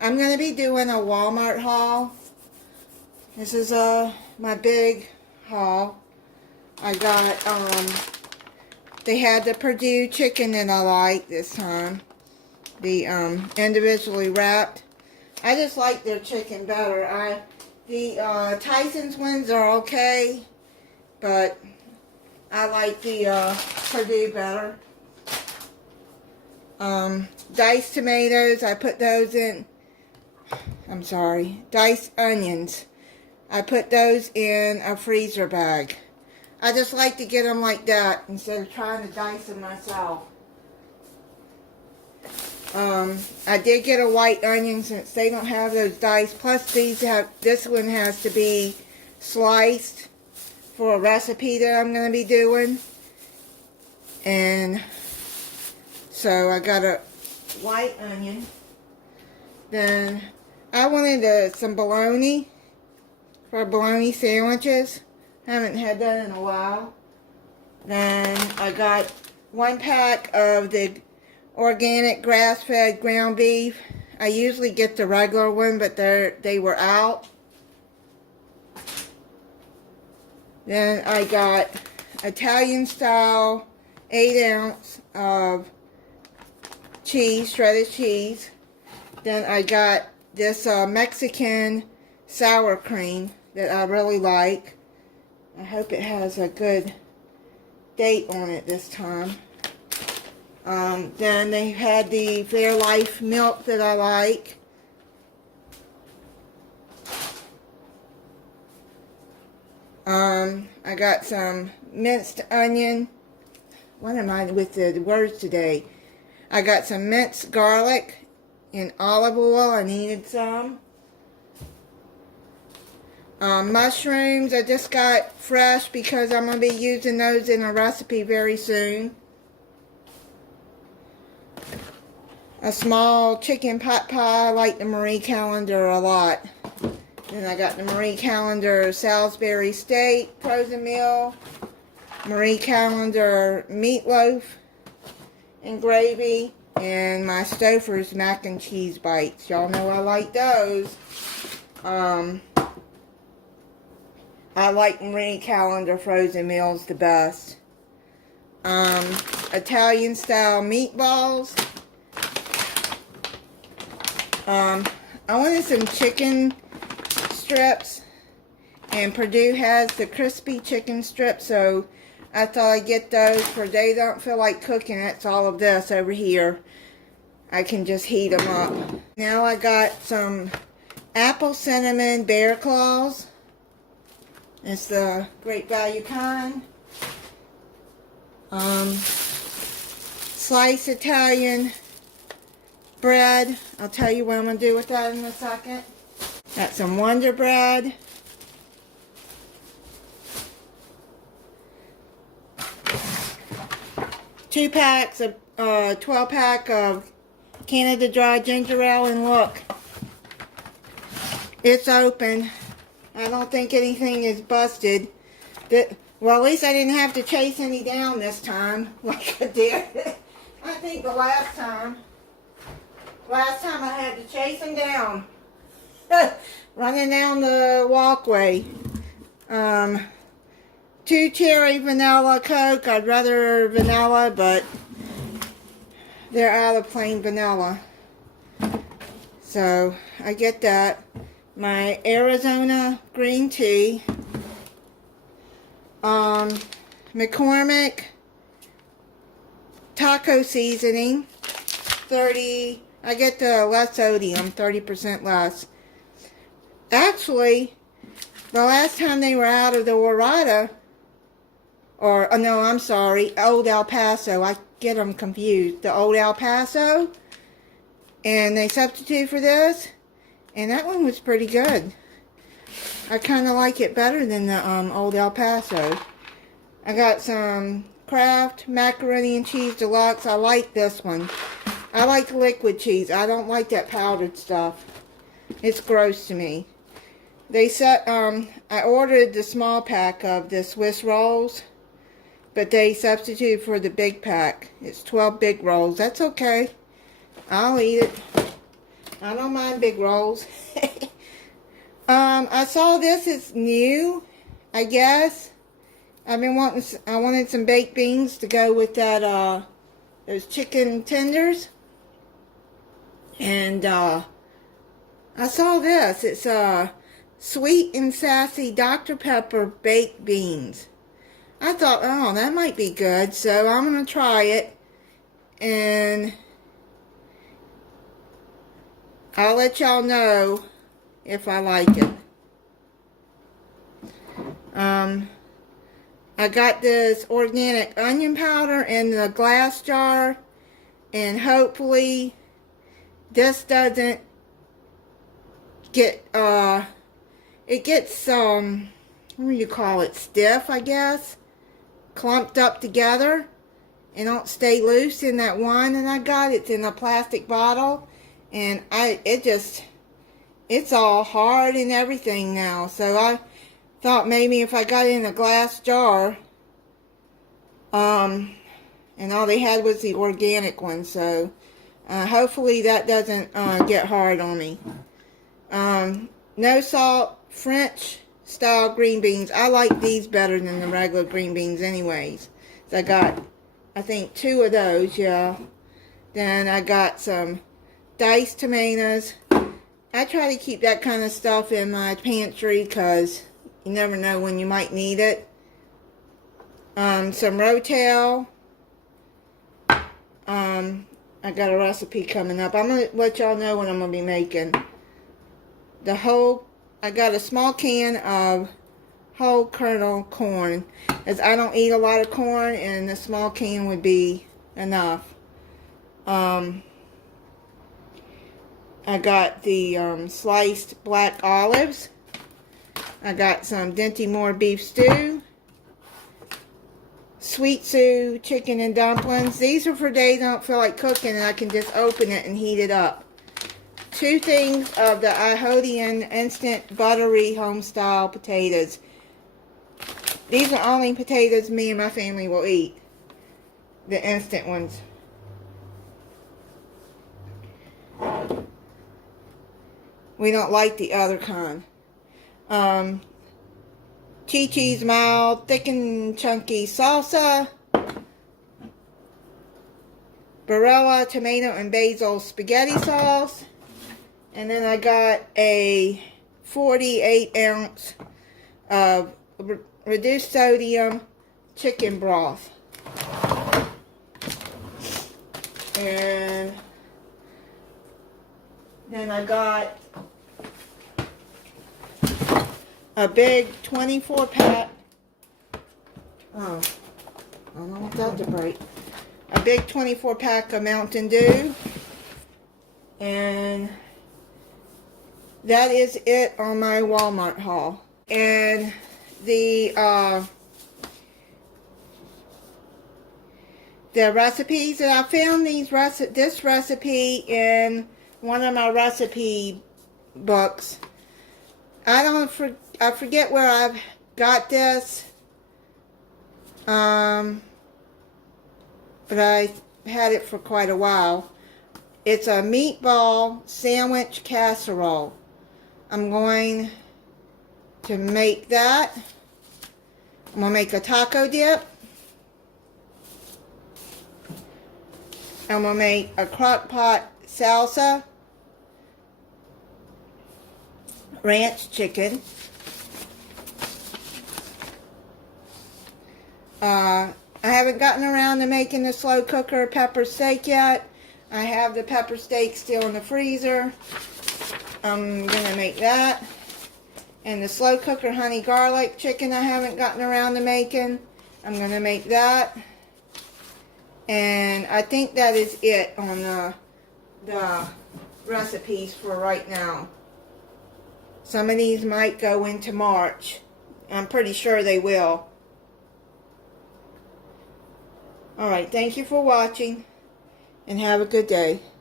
I'm going to be doing a Walmart haul. This is my big haul. I got, they had the Purdue chicken that I like this time. The individually wrapped. I just like their chicken better. The Tyson's ones are okay, but I like the Purdue better. Diced tomatoes, I put those in. I'm sorry, diced onions. I put those in a freezer bag. I just like to get them like that instead of trying to dice them myself. I did get a white onion since they don't have those diced. Plus this one has to be sliced for a recipe that I'm going to be doing. And so I got a white onion. Then I wanted some bologna for bologna sandwiches. Haven't had that in a while. Then I got 1 pack of the organic grass-fed ground beef. I usually get the regular one, but they were out. Then I got Italian style 8 ounce of cheese, shredded cheese. Then I got this Mexican sour cream that I really like. I hope it has a good date on it this time. Then they had the Fairlife milk that I like. I got some minced onion. What am I with the words today? I got some minced garlic and olive oil. I needed some. Mushrooms I just got fresh because I'm going to be using those in a recipe very soon. A small chicken pot pie. I like the Marie Callender a lot. Then I got the Marie Callender Salisbury steak frozen meal, Marie Callender meatloaf and gravy, and my Stouffer's mac and cheese bites. Y'all know I like those. I like Marie Callender frozen meals the best. Italian style meatballs. I wanted some chicken strips, and Purdue has the crispy chicken strips, so I thought I'd get those for they don't feel like cooking. It's all of this over here. I can just heat them up. Now I got some apple cinnamon bear claws. It's the Great Value kind. Sliced Italian bread. I'll tell you what I'm going to do with that in a second. Got some Wonder Bread. Two packs of 12 pack of Canada Dry Ginger Ale, and look, it's open. I don't think anything is busted. Well, at least I didn't have to chase any down this time like I did. I think the last time I had to chase them down. Running down the walkway. 2 cherry vanilla Coke. I'd rather vanilla, but they're out of plain vanilla. So I get that. My Arizona green tea. McCormick taco seasoning. 30. I get the less sodium, 30% less. Actually, the last time they were out of the Orada, or no, I'm sorry, Old El Paso. I get them confused. The Old El Paso, and they substitute for this, and that one was pretty good. I kind of like it better than the Old El Paso. I got some Kraft Macaroni and Cheese Deluxe. I like this one. I like liquid cheese. I don't like that powdered stuff. It's gross to me. They said, I ordered the small pack of the Swiss rolls, but they substituted for the big pack. It's 12 big rolls. That's okay. I'll eat it. I don't mind big rolls. I saw this is new, I guess. I wanted some baked beans to go with that, those chicken tenders. And, I saw this. It's, sweet and sassy Dr. Pepper baked beans. I thought, oh, that might be good. So I'm going to try it. And I'll let y'all know if I like it. I got this organic onion powder in the glass jar, and hopefully this doesn't get, it gets, what do you call it, stiff, I guess, clumped up together, and don't stay loose in that one that I got. It's in a plastic bottle, and it's all hard and everything now. So I thought maybe if I got it in a glass jar, and all they had was the organic one. So hopefully that doesn't get hard on me. No salt, French style green beans. I like these better than the regular green beans anyways. So I got, I think, 2 of those, yeah. Then I got some diced tomatoes. I try to keep that kind of stuff in my pantry because you never know when you might need it. Some rotel. I got a recipe coming up. I'm going to let y'all know what I'm going to be making. I got a small can of whole kernel corn, as I don't eat a lot of corn, and the small can would be enough. I got the sliced black olives. I got some Dinty Moore beef stew, Sweet Sue chicken and dumplings. These are for days I don't feel like cooking and I can just open it and heat it up. 2 things of the Ihodian instant buttery home style potatoes. These are only potatoes me and my family will eat. The instant ones. We don't like the other kind. Chi-Chi's mild, thick and chunky salsa. Barilla tomato and basil spaghetti sauce. And then I got a 48 ounce of reduced sodium chicken broth. And then I got a big 24 pack. Oh, I don't want that to break. A big 24 pack of Mountain Dew. And that is it on my Walmart haul. And the recipes that I found this recipe in one of my recipe books. I forget where I've got this. But I had it for quite a while. It's a meatball sandwich casserole. I'm going to make that. I'm going to make a taco dip. I'm going to make a crock pot salsa. Ranch chicken. I haven't gotten around to making the slow cooker pepper steak yet. I have the pepper steak still in the freezer. I'm going to make that. And the slow cooker honey garlic chicken I haven't gotten around to making. I'm going to make that. And I think that is it on the recipes for right now. Some of these might go into March. I'm pretty sure they will. Alright, thank you for watching. And have a good day.